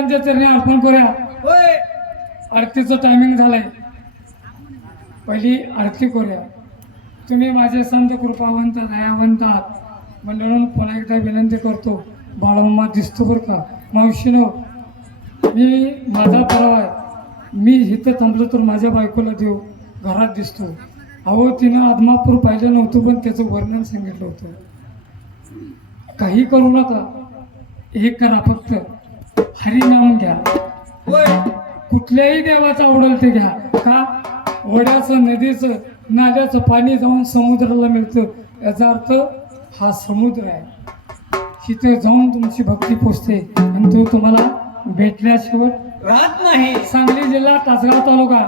विठ्ठलांच्या चरणी अर्पण करूया. होय आरतीचं टायमिंग झालंय. पहिली आरती करूया. तुम्ही माझे संत कृपावंत दयावंत आहात मंडळून पुन्हा एकदा विनंती करतो. बाळमामा दिसतो बरं का मावशीनो. मी माझा पराव आहे. मी इथं थांबलो तर माझ्या बायकोला देव घरात दिसतो. अहो तिनं आदमापूर पाहिलं नव्हतं पण त्याचं वर्णन सांगितलं होतं. काही करू नका, एक करा फक्त हरिनाम घ्या. होय कुठल्याही देवाचं आवडेल ते घ्या. का ओढ्याचं नदीचं नाल्याचं पाणी जाऊन समुद्राला मिळतं. याचा अर्थ हा समुद्र आहे. तिथे जाऊन तुमची भक्ती पोचते आणि तो तुम्हाला भेटल्याशिवाय राहत नाही. सांगली जिल्हा तासगाव तालुका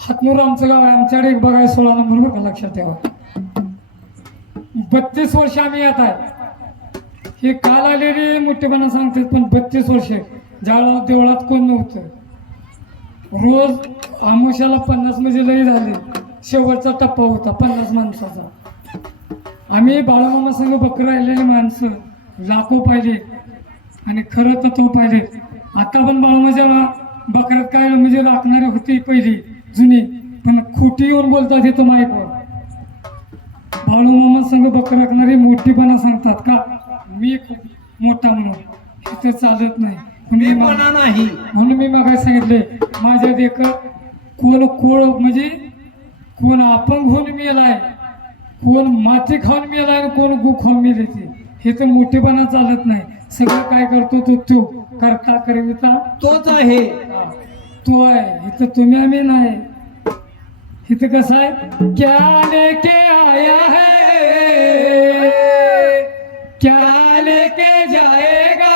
हातनूर आमचं गाव आहे. आमच्याकडे एक बघाय 16 नंबर बघा लक्षात ठेवा. 32 वर्ष आम्ही येत आहे. हे काल आलेली मोठेपणा सांगतात पण 32 वर्ष ज्यावेळेला देवळात कोण नव्हतं. रोज आमुष्याला 50 म्हणजे लई झाले. शेवटचा टप्पा होता 50 माणसाचा. आम्ही बाळमामा संघ बकरं राहिलेली माणसं लाखो पाहिले आणि खरं तर तो पाहिले. आता पण बाळमाच्या बकऱ्यात काय म्हणजे राखणारी होती पहिली जुनी पण खोटी येऊन बोलतात हे तो माईकवर. बाळूमामा संघ बकरं राखणारी मोठीपणा सांगतात का मी खूप मोठा म्हणून. हे तर चालत नाही. म्हणून मी मागे सांगितले माझ्या देख कोण कोळ म्हणजे कोण अपंग होऊन मेलाय, कोण माती खाऊन मेलाय आणि कोण गु खाऊन मेले. हे तर मोठेपणा चालत नाही. सगळं काय करतो तो करता करविता तोच आहे. तो आहे. इथं तुम्ही आम्ही नाही. इथं कसं आहे क्या लेके आया है क्या लेके जाएगा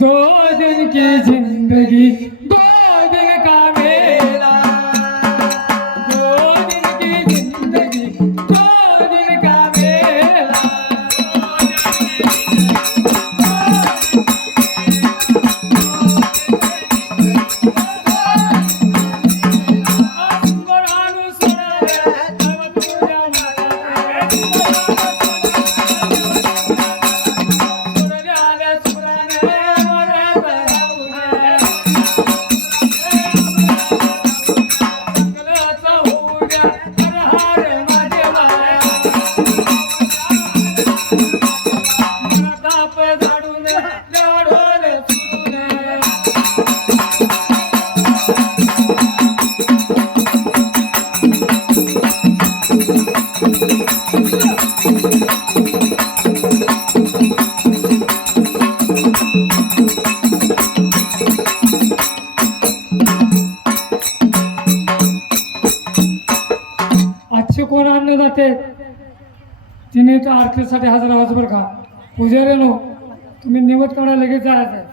2 दिन की जिंदगी 2 दिन का मेला 2 दिन की जिंदगी 2 दिन का मेला. आजचे कोण आणले जाते तिने तर आरतीसाठी हजर आवाज बरं का. पुजारी नो तुम्ही निवड काढा लगेच जायचं.